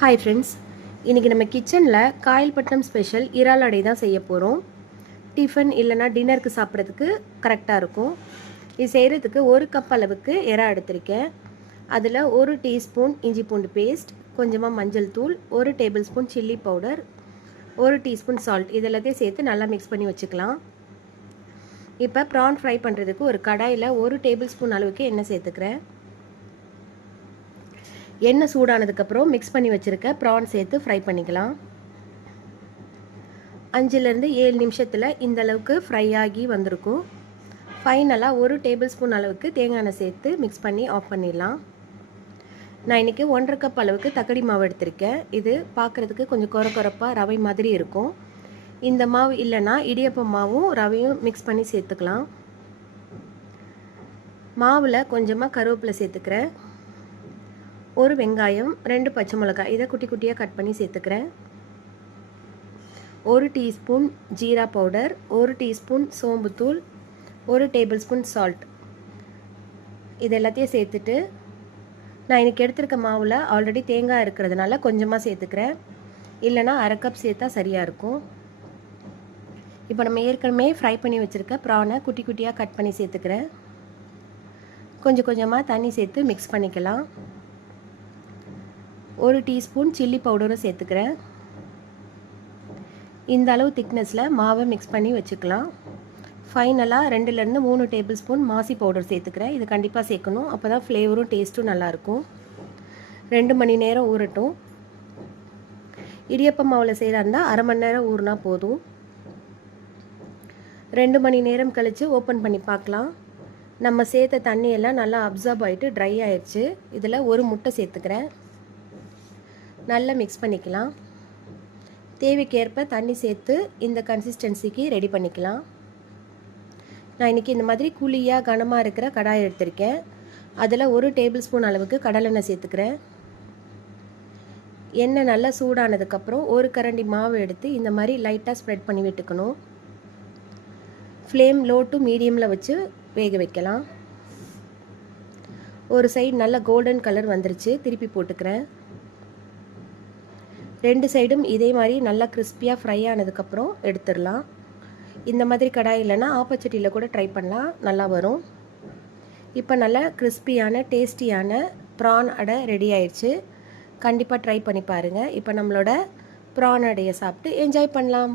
Hi friends, இன்றைக்கி நம்ம கிச்சனில் காயல்பட்டினம் ஸ்பெஷல் இறால் அடை தான் செய்ய போகிறோம். டிஃபன் இல்லைனா டின்னருக்கு சாப்பிட்றதுக்கு கரெக்டாக இருக்கும். இது செய்கிறதுக்கு 1 கப் அளவுக்கு இறா எடுத்திருக்கேன். அதில் 1 டீஸ்பூன் இஞ்சி பூண்டு பேஸ்ட், கொஞ்சமாக மஞ்சள் தூள், 1 table spoon chilli powder, 1 teaspoon salt இதெல்லாத்தையும் சேர்த்து நல்லா மிக்ஸ் பண்ணி வச்சுக்கலாம். இப்போ ப்ரான் ஃப்ரை பண்ணுறதுக்கு ஒரு கடாயில் 1 டேபிள் ஸ்பூன் அளவுக்கு எண்ணெய் சேர்த்துக்கிறேன். எண்ணெய் சூடானதுக்கப்புறம் மிக்ஸ் பண்ணி வச்சுருக்க ப்ரான் சேர்த்து ஃப்ரை பண்ணிக்கலாம். 5லேருந்து 7 நிமிஷத்தில் இந்த அளவுக்கு ஃப்ரை ஆகி வந்திருக்கும். ஃபைனலாக 1 டேபிள் ஸ்பூன் அளவுக்கு தேங்காய் எண்ணெய் சேர்த்து மிக்ஸ் பண்ணி ஆஃப் பண்ணிடலாம். நான் இன்றைக்கி 1½ கப் அளவுக்கு தக்கடி மாவு எடுத்திருக்கேன். இது பார்க்குறதுக்கு கொஞ்சம் கொரப்பாக ரவை மாதிரி இருக்கும். இந்த மாவு இல்லைன்னா இடியப்பம் மாவும் ரவையும் மிக்ஸ் பண்ணி சேர்த்துக்கலாம். மாவில் கொஞ்சமாக கருவேப்பிலை சேர்த்துக்கிறேன். 1 வெங்காயம், 2 பச்சை மிளகாய் இதை குட்டி குட்டியாக கட் பண்ணி சேர்த்துக்கிறேன். 1 டீஸ்பூன் ஜீரா பவுடர், 1 டீஸ்பூன் சோம்புத்தூள், 1 டேபிள் ஸ்பூன் சால்ட் இது எல்லாத்தையும் சேர்த்துட்டு, நான் இன்றைக்கி எடுத்துருக்க மாவில் ஆல்ரெடி தேங்காய் இருக்கிறதுனால கொஞ்சமாக சேர்த்துக்கிறேன். இல்லைனா அரை கப் சேர்த்தா சரியாக இருக்கும். இப்போ நம்ம ஏற்கனவே ஃப்ரை பண்ணி வச்சுருக்க ப்ரானை குட்டி குட்டியாக கட் பண்ணி சேர்த்துக்கிறேன். கொஞ்சம் கொஞ்சமாக தண்ணி சேர்த்து மிக்ஸ் பண்ணிக்கலாம். 1 டீஸ்பூன் சில்லி பவுடரும் சேர்த்துக்கிறேன். இந்த அளவு திக்னஸில் மாவை மிக்ஸ் பண்ணி வச்சுக்கலாம். ஃபைனலாக 2லேருந்து 3 டேபிள் ஸ்பூன் மாசி பவுடர் சேர்த்துக்கிறேன். இது கண்டிப்பாக சேர்க்கணும், அப்போ தான் ஃப்ளேவரும் டேஸ்ட்டும் நல்லாயிருக்கும். 2 மணி நேரம் ஊறட்டும். இடியப்பம் மாவில் செய்கிறா இருந்தால் அரை மணி நேரம் ஊறினா போதும். 2 மணி நேரம் கழித்து ஓப்பன் பண்ணி பார்க்கலாம். நம்ம சேர்த்த தண்ணியெல்லாம் நல்லா அப்சார்ப் ஆகிட்டு ட்ரை ஆயிடுச்சு. இதில் 1 முட்டை சேர்த்துக்கிறேன். நல்லா மிக்ஸ் பண்ணிக்கலாம். தேவைக்கேற்ப தண்ணி சேர்த்து இந்த கன்சிஸ்டன்சிக்கு ரெடி பண்ணிக்கலாம். நான் இன்றைக்கி இந்த மாதிரி குழியாக கனமாக இருக்கிற கடாய் எடுத்திருக்கேன். அதில் 1 டேபிள் ஸ்பூன் அளவுக்கு கடலெண்ணெய் சேர்த்துக்கிறேன். எண்ணெய் நல்லா சூடானதுக்கப்புறம் 1 கரண்டி மாவு எடுத்து இந்த மாதிரி லைட்டாக ஸ்ப்ரெட் பண்ணி விட்டுக்கணும். ஃப்ளேம் லோ டு மீடியமில் வச்சு வேக வைக்கலாம். ஒரு சைடு நல்லா கோல்டன் கலர் வந்துருச்சு. திருப்பி போட்டுக்கிறேன். 2 சைடும் இதே மாதிரி நல்லா கிறிஸ்பியாக ஃப்ரை ஆனதுக்கப்புறம் எடுத்துடலாம். இந்த மாதிரி கடாய் இல்லைன்னா ஆப்பச்சட்டியில் கூட ட்ரை பண்ணலாம், நல்லா வரும். இப்போ நல்லா கிறிஸ்பியான டேஸ்டியான ப்ரான் அடை ரெடி ஆயிடுச்சு. கண்டிப்பாக ட்ரை பண்ணி பாருங்கள். இப்போ நம்மளோட ப்ரான் அடையை சாப்பிட்டு என்ஜாய் பண்ணலாம்.